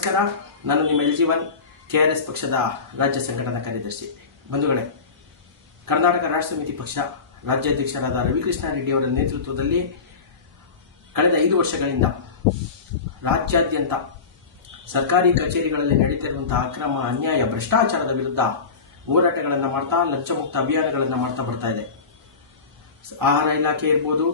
ನಮಸ್ಕಾರ. ನಾನು ನಿಮ್ಮ ಎಲ್ ಆರ್ ಎಸ್ ಪಕ್ಷದ ರಾಜ್ಯ ಸಂಘಟನಾ ಕಾರ್ಯದರ್ಶಿ. ಬಂಧುಗಳೇ, ಕರ್ನಾಟಕ ರಾಷ್ಟ್ರ ಸಮಿತಿ ಪಕ್ಷ ರಾಜ್ಯಾಧ್ಯಕ್ಷರಾದ ರವಿಕೃಷ್ಣ ರೆಡ್ಡಿ ಅವರ ನೇತೃತ್ವದಲ್ಲಿ ಕಳೆದ ಐದು ವರ್ಷಗಳಿಂದ ರಾಜ್ಯಾದ್ಯಂತ ಸರ್ಕಾರಿ ಕಚೇರಿಗಳಲ್ಲಿ ನಡೀತಿರುವಂತಹ ಅಕ್ರಮ ಅನ್ಯಾಯ, ಭ್ರಷ್ಟಾಚಾರದ ವಿರುದ್ಧ ಹೋರಾಟಗಳನ್ನು ಮಾಡ್ತಾ, ಲಂಚಮುಕ್ತ ಅಭಿಯಾನಗಳನ್ನು ಮಾಡ್ತಾ ಬರ್ತಾ ಇದೆ. ಆಹಾರ ಇಲಾಖೆ ಇರ್ಬೋದು,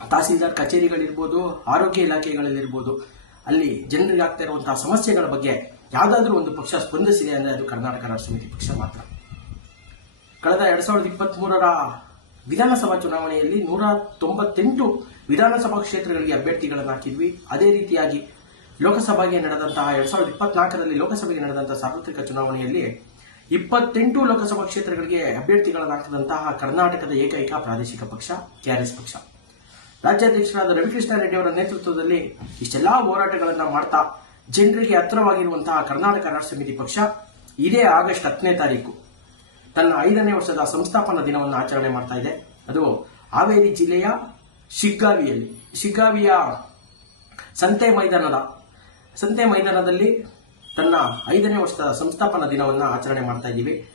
ತಹಸೀಲ್ದಾರ್ ಕಚೇರಿಗಳಿರ್ಬೋದು, ಆರೋಗ್ಯ ಇಲಾಖೆಗಳಲ್ಲಿರ್ಬೋದು ಅಲ್ಲಿ ಜನರಿಗೆ ಆಗ್ತಾ ಇರುವಂತಹ ಸಮಸ್ಯೆಗಳ ಬಗ್ಗೆ ಯಾವುದಾದ್ರೂ ಒಂದು ಪಕ್ಷ ಸ್ಪಂದಿಸಿದೆ ಅಂದರೆ ಅದು ಕರ್ನಾಟಕ ರಾಜ್ಯ ಸಮಿತಿ ಪಕ್ಷ ಮಾತ್ರ. ಕಳೆದ ಎರಡ್ ಸಾವಿರದ ಇಪ್ಪತ್ತ್ ಮೂರರ ವಿಧಾನಸಭಾ ಚುನಾವಣೆಯಲ್ಲಿ ನೂರ ತೊಂಬತ್ತೆಂಟು ವಿಧಾನಸಭಾ ಕ್ಷೇತ್ರಗಳಿಗೆ ಅಭ್ಯರ್ಥಿಗಳನ್ನು ಹಾಕಿದ್ವಿ. ಅದೇ ರೀತಿಯಾಗಿ ಲೋಕಸಭೆಗೆ ನಡೆದಂತಹ ಎರಡ್ ಸಾವಿರದ ಇಪ್ಪತ್ನಾಲ್ಕರಲ್ಲಿ ಲೋಕಸಭೆಗೆ ನಡೆದಂತಹ ಸಾರ್ವತ್ರಿಕ ಚುನಾವಣೆಯಲ್ಲಿ ಇಪ್ಪತ್ತೆಂಟು ಲೋಕಸಭಾ ಕ್ಷೇತ್ರಗಳಿಗೆ ಅಭ್ಯರ್ಥಿಗಳನ್ನು ಹಾಕಿದಂತಹ ಕರ್ನಾಟಕದ ಏಕೈಕ ಪ್ರಾದೇಶಿಕ ಪಕ್ಷ ಕೆಆರ್ಎಸ್ ಪಕ್ಷ. ರಾಜ್ಯಾಧ್ಯಕ್ಷರಾದ ರವಿಕೃಷ್ಣ ರೆಡ್ಡಿ ಅವರ ನೇತೃತ್ವದಲ್ಲಿ ಇಷ್ಟೆಲ್ಲಾ ಹೋರಾಟಗಳನ್ನು ಮಾಡ್ತಾ ಜನರಿಗೆ ಹತ್ತಿರವಾಗಿರುವಂತಹ ಕರ್ನಾಟಕ ರಾಷ್ಟ್ರ ಸಮಿತಿ ಪಕ್ಷ ಇದೇ ಆಗಸ್ಟ್ ಹತ್ತನೇ ತಾರೀಕು ತನ್ನ ಐದನೇ ವರ್ಷದ ಸಂಸ್ಥಾಪನಾ ದಿನವನ್ನು ಆಚರಣೆ ಮಾಡ್ತಾ ಇದೆ. ಅದು ಹಾವೇರಿ ಜಿಲ್ಲೆಯ ಶಿಗ್ಗಾವಿಯಲ್ಲಿ. ಶಿಗ್ಗಾವಿಯ ಸಂತೆ ಮೈದಾನದ, ಸಂತೆ ಮೈದಾನದಲ್ಲಿ ತನ್ನ ಐದನೇ ವರ್ಷದ ಸಂಸ್ಥಾಪನಾ ದಿನವನ್ನು ಆಚರಣೆ ಮಾಡ್ತಾ ಇದ್ದೀವಿ.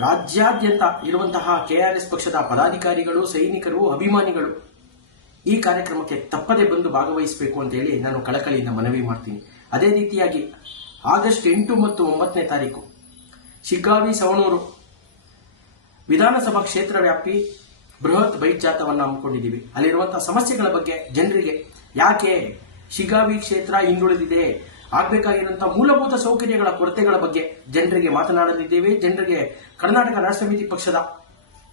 ರಾಜ್ಯಾದ್ಯಂತ ಇರುವಂತಹ ಕೆಆರ್ಎಸ್ ಪಕ್ಷದ ಪದಾಧಿಕಾರಿಗಳು, ಸೈನಿಕರು, ಅಭಿಮಾನಿಗಳು ಈ ಕಾರ್ಯಕ್ರಮಕ್ಕೆ ತಪ್ಪದೆ ಬಂದು ಭಾಗವಹಿಸಬೇಕು ಅಂತ ಹೇಳಿ ನಾನು ಕಳಕಳಿಯಿಂದ ಮನವಿ ಮಾಡ್ತೀನಿ. ಅದೇ ರೀತಿಯಾಗಿ ಆಗಸ್ಟ್ ಎಂಟು ಮತ್ತು ಒಂಬತ್ತನೇ ತಾರೀಕು ಶಿಗ್ಗಾವಿ, ಸವಣೂರು ವಿಧಾನಸಭಾ ಕ್ಷೇತ್ರ ವ್ಯಾಪಿ ಬೃಹತ್ ಬೈಕ್ ಜಾಥವನ್ನು ಹಮ್ಮಿಕೊಂಡಿದ್ದೀವಿ. ಅಲ್ಲಿರುವಂತಹ ಸಮಸ್ಯೆಗಳ ಬಗ್ಗೆ ಜನರಿಗೆ ಯಾಕೆ ಶಿಗಾವಿ ಕ್ಷೇತ್ರ ಹಿಂದುಳಿದಿದೆ ಆಗಬೇಕಾಗಿರುವಂತಹ ಮೂಲಭೂತ ಸೌಕರ್ಯಗಳ ಕೊರತೆಗಳ ಬಗ್ಗೆ ಜನರಿಗೆ ಮಾತನಾಡಲಿದ್ದೇವೆ. ಜನರಿಗೆ ಕರ್ನಾಟಕ ರಾಷ್ಟ್ರ ಸಮಿತಿ ಪಕ್ಷದ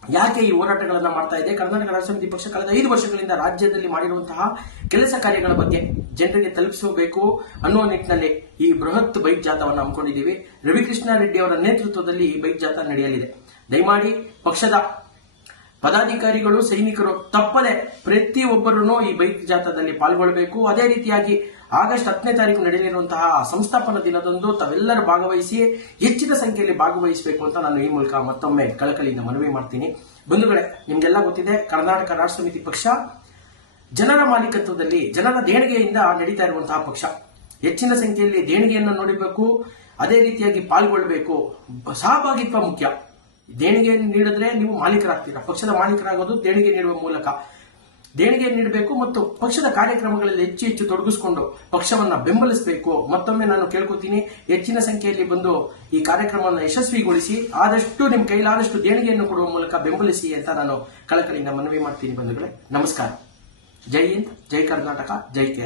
ಯಾಕೆ ಈ ಹೋರಾಟಗಳನ್ನ ಮಾಡ್ತಾ ಇದೆ? ಕರ್ನಾಟಕ ರಾಜ್ಯ ಸಮಿತಿ ಪಕ್ಷ ಕಳೆದ ಐದು ವರ್ಷಗಳಿಂದ ರಾಜ್ಯದಲ್ಲಿ ಮಾಡಿರುವಂತಹ ಕೆಲಸ ಕಾರ್ಯಗಳ ಬಗ್ಗೆ ಜನರಿಗೆ ತಲುಪಿಸಬೇಕು ಅನ್ನುವ ನಿಟ್ಟಿನಲ್ಲಿ ಈ ಬೃಹತ್ ಬೈಕ್ ಜಾಥವನ್ನು ಹಮ್ಮಿಕೊಂಡಿದ್ದೀವಿ. ರವಿಕೃಷ್ಣ ರೆಡ್ಡಿ ಅವರ ನೇತೃತ್ವದಲ್ಲಿ ಈ ಬೈಕ್ ಜಾಥಾ ನಡೆಯಲಿದೆ. ದಯಮಾಡಿ ಪಕ್ಷದ ಪದಾಧಿಕಾರಿಗಳು, ಸೈನಿಕರು ತಪ್ಪದೆ ಪ್ರತಿಯೊಬ್ಬರೂ ಈ ಬೈಕ್ ಜಾಥಾದಲ್ಲಿ ಪಾಲ್ಗೊಳ್ಳಬೇಕು ಅದೇ ರೀತಿಯಾಗಿ ಆಗಸ್ಟ್ ಹತ್ತನೇ ತಾರೀಕು ನಡೆಯಲಿರುವಂತಹ ಸಂಸ್ಥಾಪನಾ ದಿನದಂದು ತಾವೆಲ್ಲರೂ ಭಾಗವಹಿಸಿ ಹೆಚ್ಚಿನ ಸಂಖ್ಯೆಯಲ್ಲಿ ಭಾಗವಹಿಸಬೇಕು ಅಂತ ನಾನು ಈ ಮೂಲಕ ಮತ್ತೊಮ್ಮೆ ಕಳಕಳಿಯಿಂದ ಮನವಿ ಮಾಡ್ತೀನಿ. ಬಂಧುಗಳೇ, ನಿಮ್ಗೆಲ್ಲ ಗೊತ್ತಿದೆ, ಕರ್ನಾಟಕ ರಾಷ್ಟ್ರ ಸಮಿತಿ ಪಕ್ಷ ಜನರ ಮಾಲೀಕತ್ವದಲ್ಲಿ, ಜನರ ದೇಣಿಗೆಯಿಂದ ನಡೀತಾ ಇರುವಂತಹ ಪಕ್ಷ. ಹೆಚ್ಚಿನ ಸಂಖ್ಯೆಯಲ್ಲಿ ದೇಣಿಗೆಯನ್ನು ನೋಡಬೇಕು ಅದೇ ರೀತಿಯಾಗಿ ಪಾಲ್ಗೊಳ್ಳಬೇಕು ಸಹಭಾಗಿತ್ವ ಮುಖ್ಯ. ದೇಣಿಗೆ ನೀಡಿದ್ರೆ ನೀವು ಮಾಲೀಕರಾಗ್ತೀರಾ? ಪಕ್ಷದ ಮಾಲೀಕರಾಗೋದು ದೇಣಿಗೆ ನೀಡುವ ಮೂಲಕ. ದೇಣಿಗೆ ನೀಡಬೇಕು ಮತ್ತು ಪಕ್ಷದ ಕಾರ್ಯಕ್ರಮಗಳಲ್ಲಿ ಹೆಚ್ಚು ಹೆಚ್ಚು ತೊಡಗಿಸಿಕೊಂಡು ಪಕ್ಷವನ್ನ ಬೆಂಬಲಿಸಬೇಕು. ಮತ್ತೊಮ್ಮೆ ನಾನು ಕೇಳ್ಕೊತೀನಿ, ಹೆಚ್ಚಿನ ಸಂಖ್ಯೆಯಲ್ಲಿ ಬಂದು ಈ ಕಾರ್ಯಕ್ರಮವನ್ನು ಯಶಸ್ವಿಗೊಳಿಸಿ, ಆದಷ್ಟು ನಿಮ್ಮ ಕೈಲಾದಷ್ಟು ದೇಣಿಗೆಯನ್ನು ಕೊಡುವ ಮೂಲಕ ಬೆಂಬಲಿಸಿ ಅಂತ ನಾನು ಕಳಕಳಿಯಿಂದ ಮನವಿ ಮಾಡ್ತೀನಿ ಬಂಧುಗಳೇ. ನಮಸ್ಕಾರ. ಜೈ ಹಿಂದ್, ಜೈ ಕರ್ನಾಟಕ, ಜೈ ಕೆ